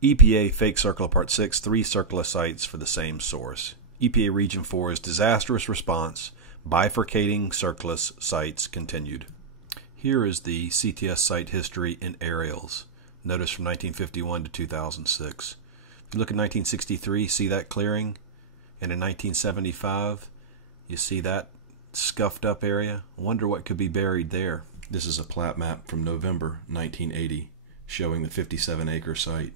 EPA Fake CERCLA Part 6, 3 CERCLA sites for the same source. EPA Region 4's disastrous response, bifurcating CERCLA's sites continued. Here is the CTS site history in aerials. Notice from 1951 to 2006. If you look at 1963, see that clearing? And in 1975, you see that scuffed up area? I wonder what could be buried there. This is a plat map from November 1980 showing the 57-acre site.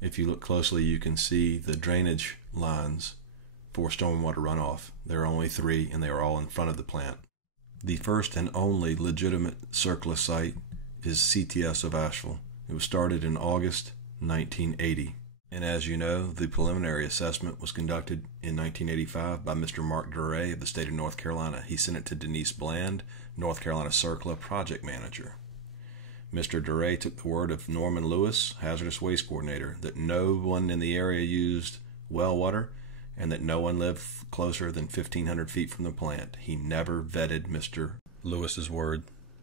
If you look closely, you can see the drainage lines for stormwater runoff. There are only 3, and they are all in front of the plant. The first and only legitimate CERCLA site is CTS of Asheville. It was started in August 1980. And as you know, the preliminary assessment was conducted in 1985 by Mr. Mark Duray of the state of North Carolina. He sent it to Denise Bland, North Carolina CERCLA project manager. Mr. Duray took the word of Norman Lewis, hazardous waste coordinator, that no one in the area used well water and that no one lived closer than 1,500 feet from the plant. He never vetted Mr. Lewis's word.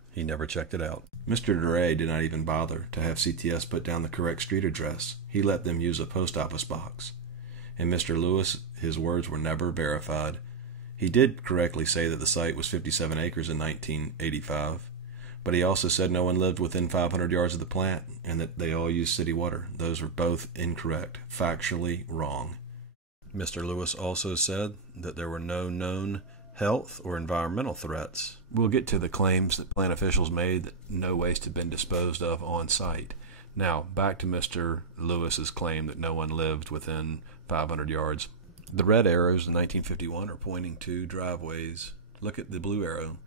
He never checked it out. Mr. Duray did not even bother to have CTS put down the correct street address. He let them use a post office box. And Mr. Lewis, his words were never verified. He did correctly say that the site was 57 acres in 1985. But he also said no one lived within 500 yards of the plant and that they all used city water. Those are both incorrect, factually wrong. Mr. Lewis also said that there were no known health or environmental threats. We'll get to the claims that plant officials made that no waste had been disposed of on site. Now, back to Mr. Lewis's claim that no one lived within 500 yards. The red arrows in 1951 are pointing to driveways. Look at the blue arrow.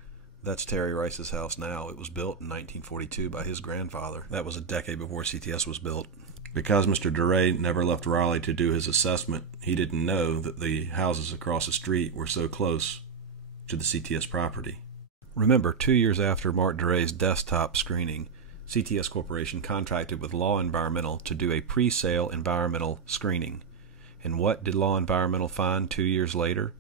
That's Terry Rice's house now. It was built in 1942 by his grandfather. That was a decade before CTS was built. Because Mr. Duray never left Raleigh to do his assessment, he didn't know that the houses across the street were so close to the CTS property. Remember, 2 years after Mark Duray's desktop screening, CTS Corporation contracted with Law Environmental to do a pre-sale environmental screening. And what did Law Environmental find 2 years later?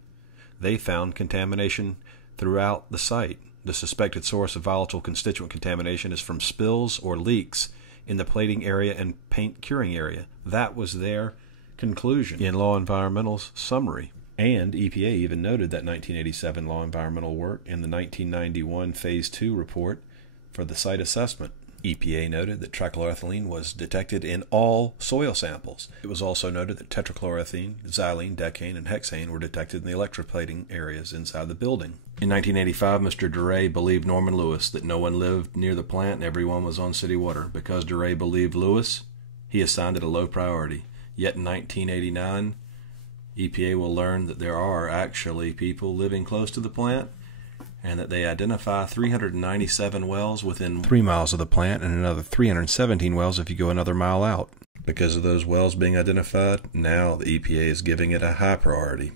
They found contamination throughout the site. The suspected source of volatile constituent contamination is from spills or leaks in the plating area and paint curing area. That was their conclusion in Law Environmental's summary. And EPA even noted that 1987 Law Environmental work in the 1991 Phase 2 report for the site assessment. EPA noted that trichloroethylene was detected in all soil samples. It was also noted that tetrachloroethylene, xylene, decane, and hexane were detected in the electroplating areas inside the building. In 1985, Mr. Duray believed Norman Lewis that no one lived near the plant and everyone was on city water. Because Duray believed Lewis, he assigned it a low priority. Yet in 1989, EPA will learn that there are actually people living close to the plant and that they identify 397 wells within 3 miles of the plant and another 317 wells if you go another mile out. Because of those wells being identified, now the EPA is giving it a high priority.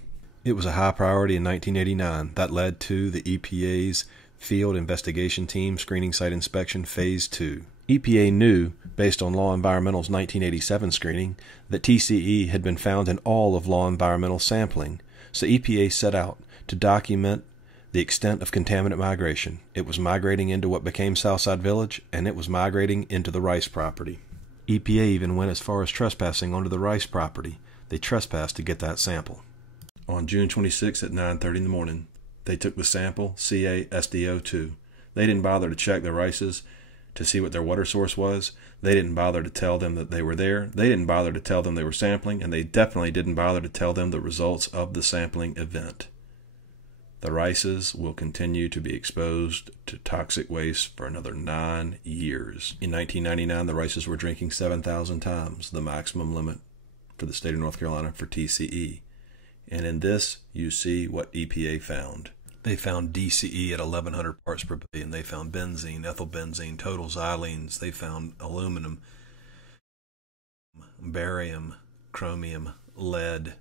It was a high priority in 1989. That led to the EPA's Field Investigation Team Screening Site Inspection Phase 2. EPA knew, based on Law Environmental's 1987 screening, that TCE had been found in all of Law Environmental sampling, so EPA set out to document the extent of contaminant migration. It was migrating into what became Southside Village, and it was migrating into the Rice property. EPA even went as far as trespassing onto the Rice property. They trespassed to get that sample. On June 26 at 9:30 in the morning, they took the sample, CA-SDO2. They didn't bother to check the Rices to see what their water source was. They didn't bother to tell them that they were there. They didn't bother to tell them they were sampling, and they definitely didn't bother to tell them the results of the sampling event. The Rices will continue to be exposed to toxic waste for another 9 years. In 1999, the Rices were drinking 7,000 times the maximum limit for the state of North Carolina for TCE. And in this, you see what EPA found. They found DCE at 1,100 parts per billion. They found benzene, ethylbenzene, total xylenes. They found aluminum, barium, chromium, lead.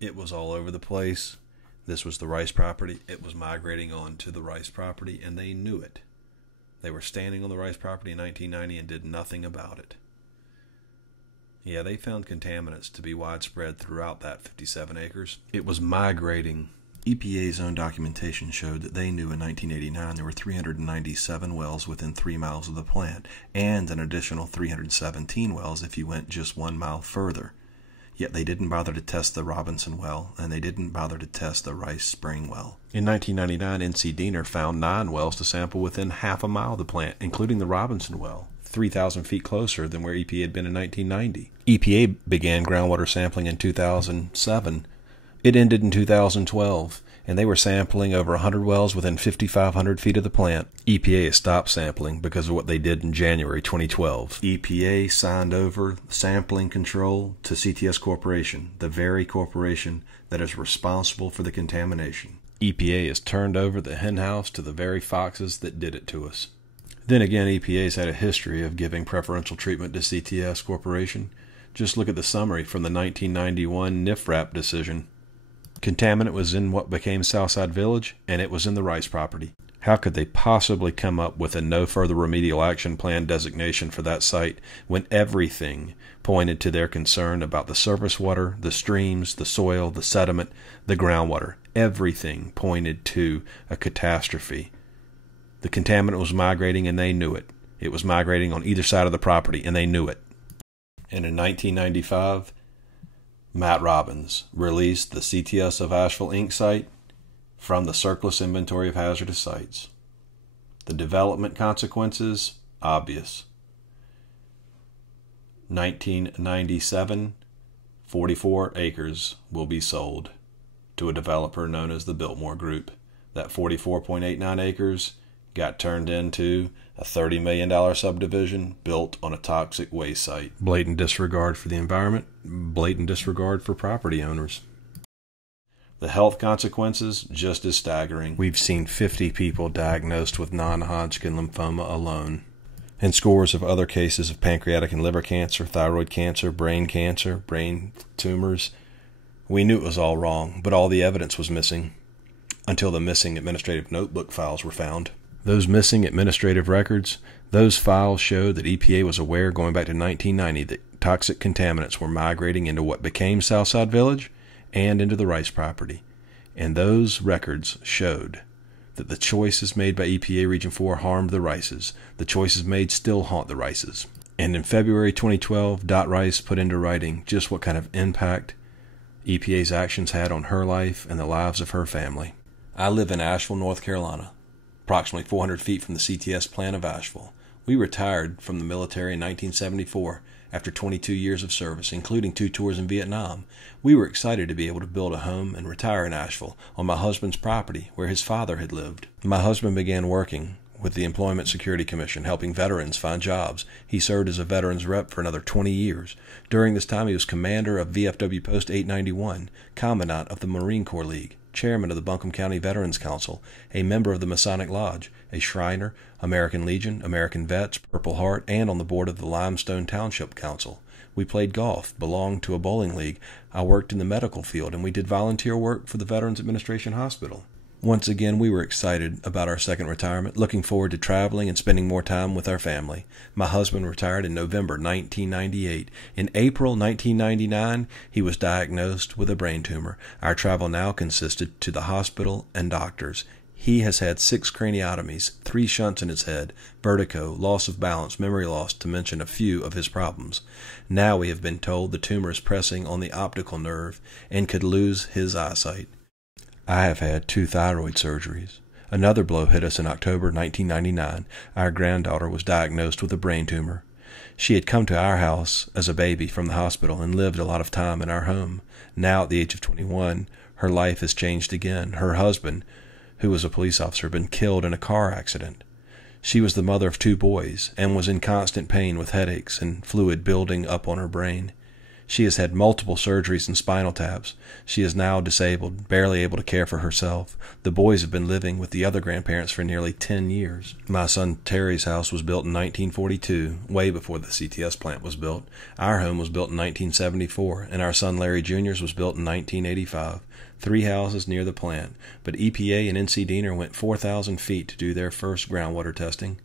It was all over the place. This was the Rice property. It was migrating on to the Rice property, and they knew it. They were standing on the Rice property in 1990 and did nothing about it. Yeah, they found contaminants to be widespread throughout that 57 acres. It was migrating EPA's own documentation showed that they knew in 1989 there were 397 wells within 3 miles of the plant, and an additional 317 wells if you went just 1 mile further. Yet they didn't bother to test the Robinson well, and they didn't bother to test the Rice Spring well. In 1999, NC Diener found 9 wells to sample within half a mile of the plant, including the Robinson well, 3,000 feet closer than where EPA had been in 1990. EPA began groundwater sampling in 2007. It ended in 2012, and they were sampling over 100 wells within 5,500 feet of the plant. EPA has stopped sampling because of what they did in January 2012. EPA signed over sampling control to CTS Corporation, the very corporation that is responsible for the contamination. EPA has turned over the henhouse to the very foxes that did it to us. Then again, EPA's had a history of giving preferential treatment to CTS Corporation. Just look at the summary from the 1991 NIFRAP decision. Contaminant was in what became Southside Village, and it was in the Rice property. How could they possibly come up with a no further remedial action plan designation for that site when everything pointed to their concern about the surface water, the streams, the soil, the sediment, the groundwater? Everything pointed to a catastrophe. The contaminant was migrating, and they knew it. It was migrating on either side of the property, and they knew it. And in 1995, Matt Robbins released the CTS of Asheville Inc. site from the CERCLA inventory of hazardous sites. The development consequences, obvious. 1997, 44 acres will be sold to a developer known as the Biltmore Group. That 44.89 acres got turned into a $30 million subdivision built on a toxic waste site. Blatant disregard for the environment, blatant disregard for property owners. The health consequences, just as staggering. We've seen 50 people diagnosed with non-Hodgkin lymphoma alone, and scores of other cases of pancreatic and liver cancer, thyroid cancer, brain tumors. We knew it was all wrong, but all the evidence was missing, until the missing administrative notebook files were found. Those missing administrative records, those files showed that EPA was aware going back to 1990 that toxic contaminants were migrating into what became Southside Village and into the Rice property. And those records showed that the choices made by EPA Region 4 harmed the Rices. The choices made still haunt the Rices. And in February 2012, Dot Rice put into writing just what kind of impact EPA's actions had on her life and the lives of her family. I live in Asheville, North Carolina, approximately 400 feet from the CTS plant of Asheville. We retired from the military in 1974 after 22 years of service, including 2 tours in Vietnam. We were excited to be able to build a home and retire in Asheville on my husband's property where his father had lived. My husband began working with the Employment Security Commission, helping veterans find jobs. He served as a veterans rep for another 20 years. During this time, he was commander of VFW Post 891, commandant of the Marine Corps League, chairman of the Buncombe County Veterans Council, a member of the Masonic Lodge, a Shriner, American Legion, American Vets, Purple Heart, and on the board of the Limestone Township Council. We played golf, belonged to a bowling league. I worked in the medical field, and we did volunteer work for the Veterans Administration Hospital. Once again, we were excited about our second retirement, looking forward to traveling and spending more time with our family. My husband retired in November 1998. In April 1999, he was diagnosed with a brain tumor. Our travel now consisted to the hospital and doctors. He has had 6 craniotomies, 3 shunts in his head, vertigo, loss of balance, memory loss, to mention a few of his problems. Now we have been told the tumor is pressing on the optical nerve and could lose his eyesight. I have had 2 thyroid surgeries. Another blow hit us in October 1999. Our granddaughter was diagnosed with a brain tumor. She had come to our house as a baby from the hospital and lived a lot of time in our home. Now, at the age of 21, her life has changed again. Her husband, who was a police officer, had been killed in a car accident. She was the mother of 2 boys and was in constant pain with headaches and fluid building up on her brain. She has had multiple surgeries and spinal taps. She is now disabled, barely able to care for herself. The boys have been living with the other grandparents for nearly 10 years. My son Terry's house was built in 1942, way before the CTS plant was built. Our home was built in 1974, and our son Larry Jr.'s was built in 1985. 3 houses near the plant, but EPA and NC Diener went 4,000 feet to do their first groundwater testing.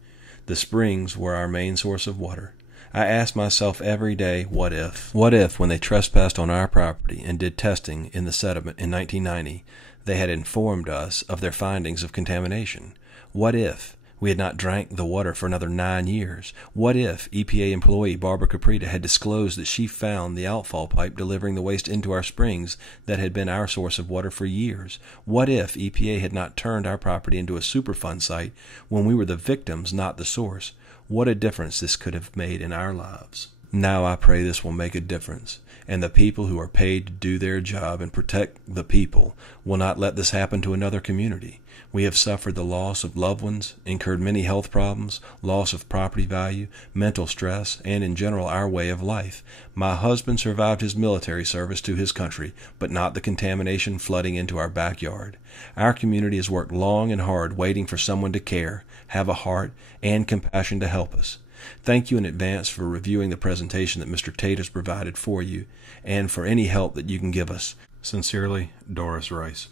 The springs were our main source of water. I ask myself every day, what if? What if, when they trespassed on our property and did testing in the sediment in 1990, they had informed us of their findings of contamination? What if we had not drank the water for another 9 years? What if EPA employee Barbara Caprita had disclosed that she found the outfall pipe delivering the waste into our springs that had been our source of water for years? What if EPA had not turned our property into a Superfund site when we were the victims, not the source? What a difference this could have made in our lives. Now I pray this will make a difference, and the people who are paid to do their job and protect the people will not let this happen to another community. We have suffered the loss of loved ones, incurred many health problems, loss of property value, mental stress, and in general our way of life. My husband survived his military service to his country, but not the contamination flooding into our backyard. Our community has worked long and hard waiting for someone to care, have a heart, and compassion to help us. Thank you in advance for reviewing the presentation that Mr. Tate has provided for you, and for any help that you can give us. Sincerely, Doris Rice.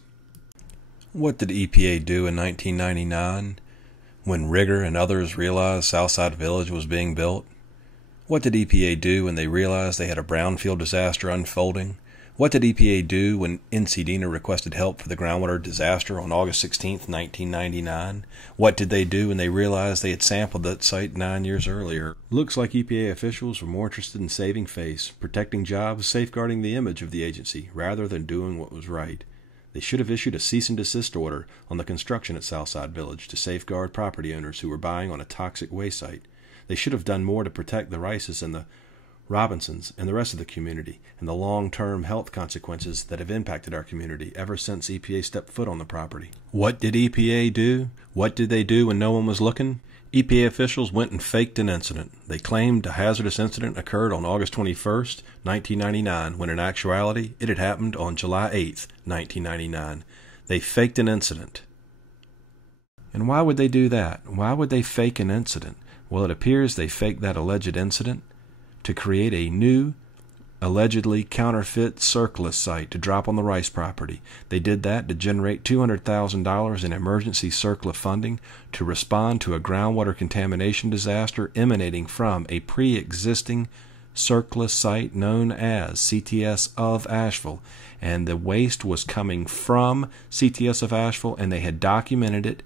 What did EPA do in 1999 when Rigger and others realized Southside Village was being built? What did EPA do when they realized they had a brownfield disaster unfolding? What did EPA do when Encinitas requested help for the groundwater disaster on August 16, 1999? What did they do when they realized they had sampled that site 9 years earlier? Looks like EPA officials were more interested in saving face, protecting jobs, safeguarding the image of the agency, rather than doing what was right. They should have issued a cease and desist order on the construction at Southside Village to safeguard property owners who were buying on a toxic waste site. They should have done more to protect the Rices and the Robinsons and the rest of the community, and the long-term health consequences that have impacted our community ever since EPA stepped foot on the property. What did EPA do? What did they do when no one was looking? EPA officials went and faked an incident. They claimed a hazardous incident occurred on August 21st, 1999, when in actuality it had happened on July 8th, 1999. They faked an incident. And why would they do that? Why would they fake an incident? Well, it appears they faked that alleged incident to create a new, allegedly counterfeit CERCLA site to drop on the Rice property. They did that to generate $200,000 in emergency CERCLA funding to respond to a groundwater contamination disaster emanating from a pre-existing CERCLA site known as CTS of Asheville. And the waste was coming from CTS of Asheville, and they had documented it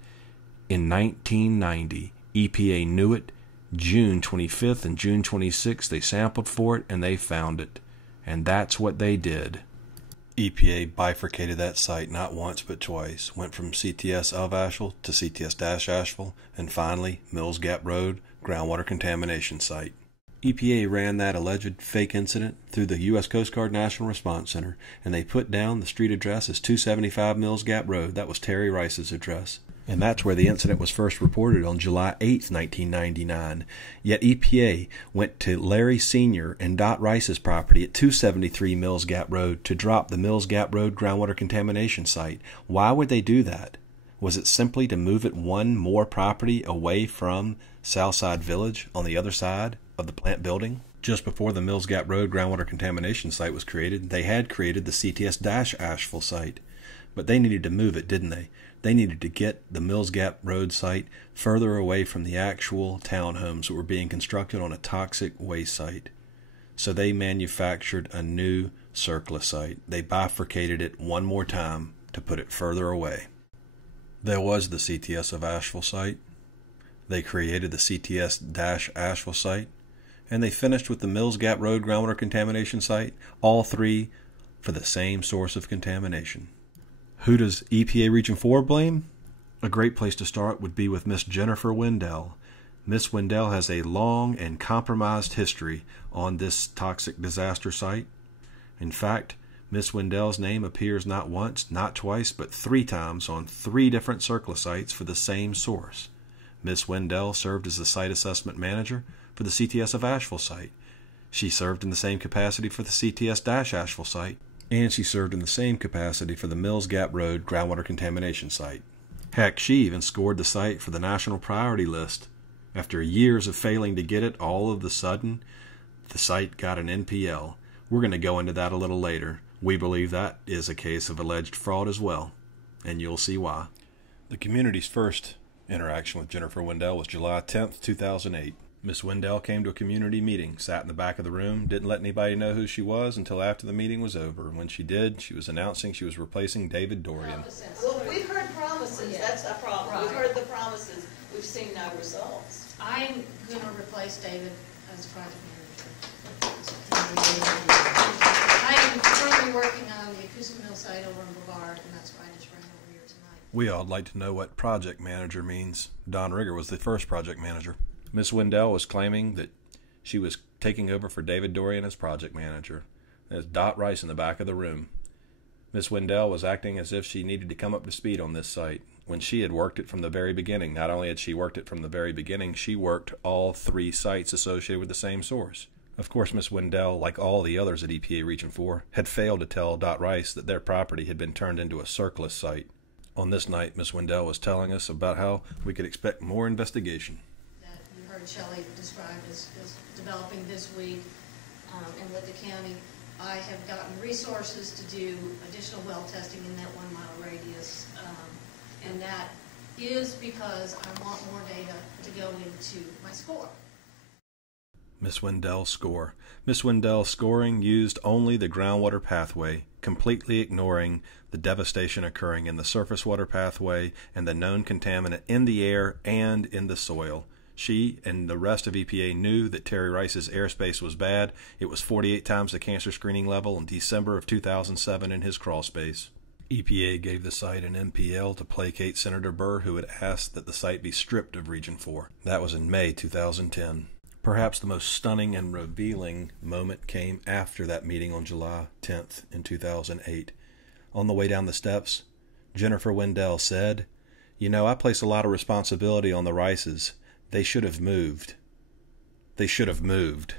in 1990. EPA knew it. June 25th and June 26th, they sampled for it and they found it. And that's what they did. EPA bifurcated that site not once but twice. Went from CTS of Asheville to CTS-Asheville, and finally Mills Gap Road groundwater contamination site. EPA ran that alleged fake incident through the U.S. Coast Guard National Response Center, and they put down the street address as 275 Mills Gap Road. That was Terry Rice's address. And that's where the incident was first reported on July 8, 1999. Yet EPA went to Larry Sr. and Dot Rice's property at 273 Mills Gap Road to drop the Mills Gap Road groundwater contamination site. Why would they do that? Was it simply to move it one more property away from Southside Village on the other side of the plant building? Just before the Mills Gap Road groundwater contamination site was created, they had created the CTS-Asheville site. But they needed to move it, didn't they? They needed to get the Mills Gap Road site further away from the actual townhomes that were being constructed on a toxic waste site. So they manufactured a new CERCLA site. They bifurcated it one more time to put it further away. There was the CTS of Asheville site. They created the CTS-Asheville site. And they finished with the Mills Gap Road groundwater contamination site, all three for the same source of contamination. Who does EPA Region 4 blame? A great place to start would be with Miss Jennifer Wendell. Miss Wendell has a long and compromised history on this toxic disaster site. In fact, Miss Wendell's name appears not once, not twice, but 3 times on 3 different CERCLA sites for the same source. Miss Wendell served as the site assessment manager for the CTS of Asheville site. She served in the same capacity for the CTS-Asheville site. And she served in the same capacity for the Mills Gap Road groundwater contamination site. Heck, she even scored the site for the national priority list. After years of failing to get it, all of a sudden, the site got an NPL. We're going to go into that a little later. We believe that is a case of alleged fraud as well, and you'll see why. The community's first interaction with Jennifer Wendell was July 10th, 2008. Miss Wendell came to a community meeting, sat in the back of the room, didn't let anybody know who she was until after the meeting was over. And when she did, she was announcing she was replacing David Dorian. Well, we've heard promises. Yeah. That's a problem. Right. We've heard the promises. We've seen no results. I'm going to replace David as project manager. I am currently working on the acoustic mill site over in Brevard, and that's why I just ran over here tonight. We all would like to know what project manager means. Don Rigger was the first project manager. Miss Wendell was claiming that she was taking over for David Dorian as project manager. There's Dot Rice in the back of the room. Miss Wendell was acting as if she needed to come up to speed on this site when she had worked it from the very beginning. Not only had she worked it from the very beginning, she worked all 3 sites associated with the same source. Of course, Miss Wendell, like all the others at EPA Region 4, had failed to tell Dot Rice that their property had been turned into a CERCLA site. On this night, Miss Wendell was telling us about how we could expect more investigation. Shelley described as developing this week in Litta County. I have gotten resources to do additional well testing in that 1 mile radius, and that is because I want more data to go into my score. Miss Wendell's score. Miss Wendell's scoring used only the groundwater pathway, completely ignoring the devastation occurring in the surface water pathway and the known contaminant in the air and in the soil. She and the rest of EPA knew that Terry Rice's airspace was bad. It was 48 times the cancer screening level in December of 2007 in his crawl space. EPA gave the site an MPL to placate Senator Burr, who had asked that the site be stripped of Region 4. That was in May 2010. Perhaps the most stunning and revealing moment came after that meeting on July 10th in 2008. On the way down the steps, Jennifer Wendell said, "You know, I place a lot of responsibility on the Rices. They should have moved. They should have moved."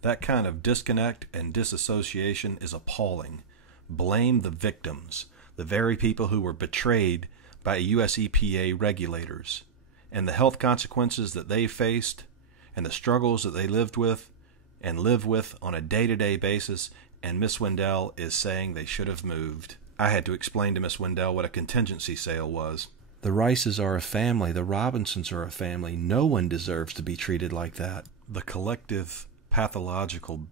That kind of disconnect and disassociation is appalling. Blame the victims, the very people who were betrayed by US EPA regulators, and the health consequences that they faced, and the struggles that they lived with and live with on a day-to-day basis, and Miss Wendell is saying they should have moved. I had to explain to Miss Wendell what a contingency sale was. The Rices are a family. The Robinsons are a family. No one deserves to be treated like that. The collective pathological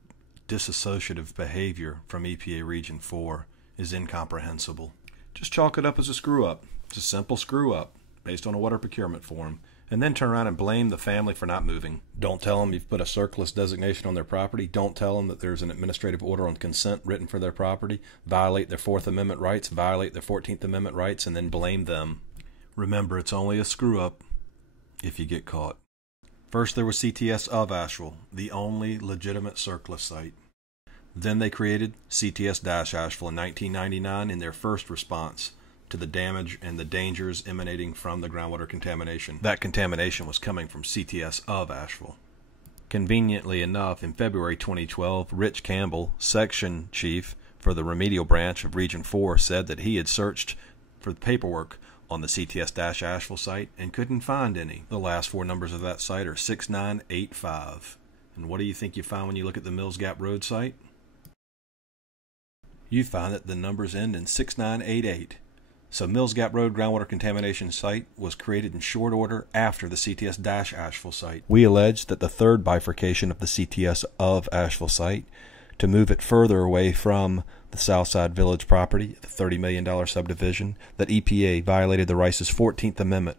dissociative behavior from EPA Region 4 is incomprehensible. Just chalk it up as a screw-up. It's a simple screw-up based on a water procurement form, and then turn around and blame the family for not moving. Don't tell them you've put a CERCLA designation on their property. Don't tell them that there's an administrative order on consent written for their property. Violate their 4th Amendment rights, violate their 14th Amendment rights, and then blame them. Remember, it's only a screw-up if you get caught. First, there was CTS of Asheville, the only legitimate CERCLA site. Then they created CTS-Asheville in 1999 in their first response to the damage and the dangers emanating from the groundwater contamination. That contamination was coming from CTS of Asheville. Conveniently enough, in February 2012, Rich Campbell, section chief for the remedial branch of Region 4, said that he had searched for the paperwork on the CTS-Asheville site and couldn't find any. The last 4 numbers of that site are 6985. And what do you think you find when you look at the Mills Gap Road site? You find that the numbers end in 6988. So Mills Gap Road groundwater contamination site was created in short order after the CTS-Asheville site. We allege that the third bifurcation of the CTS of Asheville site, to move it further away from the Southside Village property, the $30 million subdivision, that EPA violated the Rice's 14th Amendment.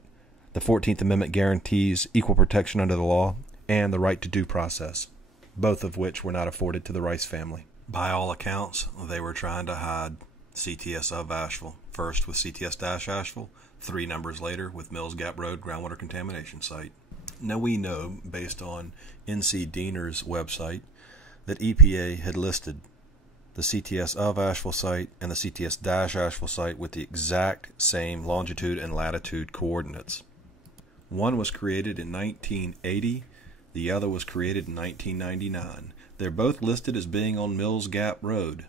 The 14th Amendment guarantees equal protection under the law and the right to due process, both of which were not afforded to the Rice family. By all accounts, they were trying to hide CTS of Asheville, first with CTS-Asheville, 3 numbers later with Mills Gap Road groundwater contamination site. Now we know, based on NC Diener's website, that EPA had listed the CTS of Asheville site and the CTS-Asheville site with the exact same longitude and latitude coordinates. One was created in 1980, the other was created in 1999. They're both listed as being on Mills Gap Road.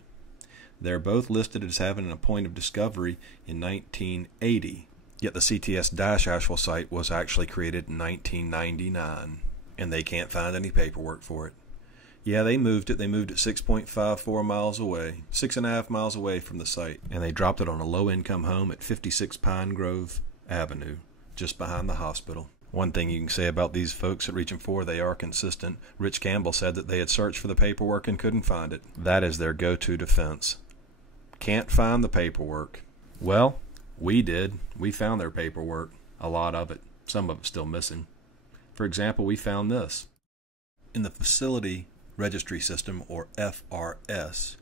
They're both listed as having a point of discovery in 1980, yet the CTS-Asheville site was actually created in 1999, and they can't find any paperwork for it. Yeah, they moved it. They moved it 6.54 miles away, 6.5 miles away from the site, and they dropped it on a low-income home at 56 Pine Grove Avenue, just behind the hospital. One thing you can say about these folks at Reaching For, they are consistent. Rich Campbell said that they had searched for the paperwork and couldn't find it. That is their go-to defense. Can't find the paperwork. Well, we did. We found their paperwork. A lot of it. Some of it's still missing. For example, we found this. In the Facility Registry System, or FRS,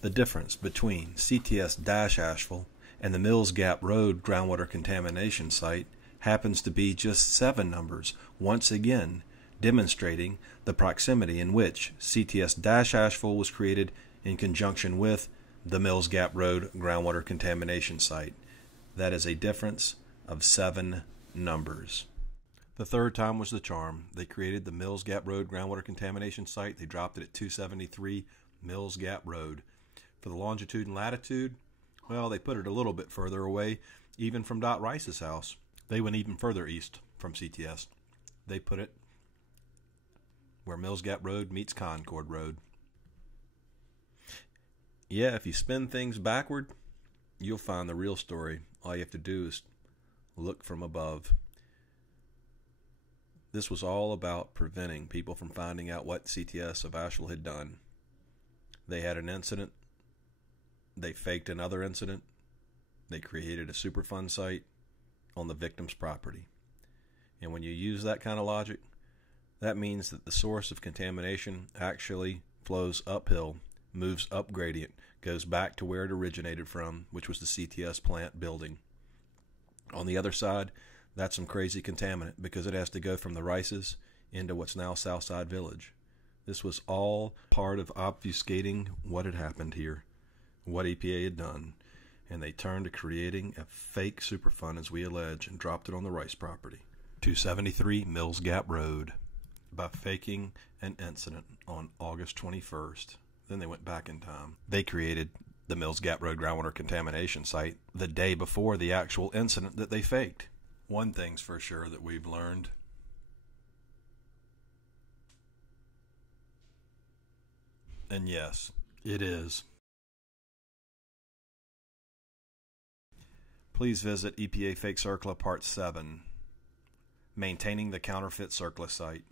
the difference between CTS-Asheville and the Mills Gap Road groundwater contamination site happens to be just 7 numbers, once again demonstrating the proximity in which CTS-Asheville was created in conjunction with the Mills Gap Road groundwater contamination site. That is a difference of 7 numbers. The third time was the charm. They created the Mills Gap Road groundwater contamination site. They dropped it at 273 Mills Gap Road. For the longitude and latitude, well, they put it a little bit further away, even from Dot Rice's house. They went even further east from CTS. They put it where Mills Gap Road meets Concord Road. Yeah, if you spin things backward, you'll find the real story. All you have to do is look from above. This was all about preventing people from finding out what CTS of Asheville had done. They had an incident. They faked another incident. They created a Superfund site on the victim's property. And when you use that kind of logic, that means that the source of contamination actually flows uphill, moves up gradient, goes back to where it originated from, which was the CTS plant building. On the other side, that's some crazy contaminant because it has to go from the Rices into what's now Southside Village. This was all part of obfuscating what had happened here, what EPA had done, and they turned to creating a fake Superfund, as we allege, and dropped it on the Rice property. 273 Mills Gap Road, by faking an incident on August 21st. Then they went back in time. They created the Mills Gap Road groundwater contamination site the day before the actual incident that they faked. One thing's for sure that we've learned. And yes, it is. Please visit EPA Fake CERCLA Part 7, Maintaining the Counterfeit CERCLA Site.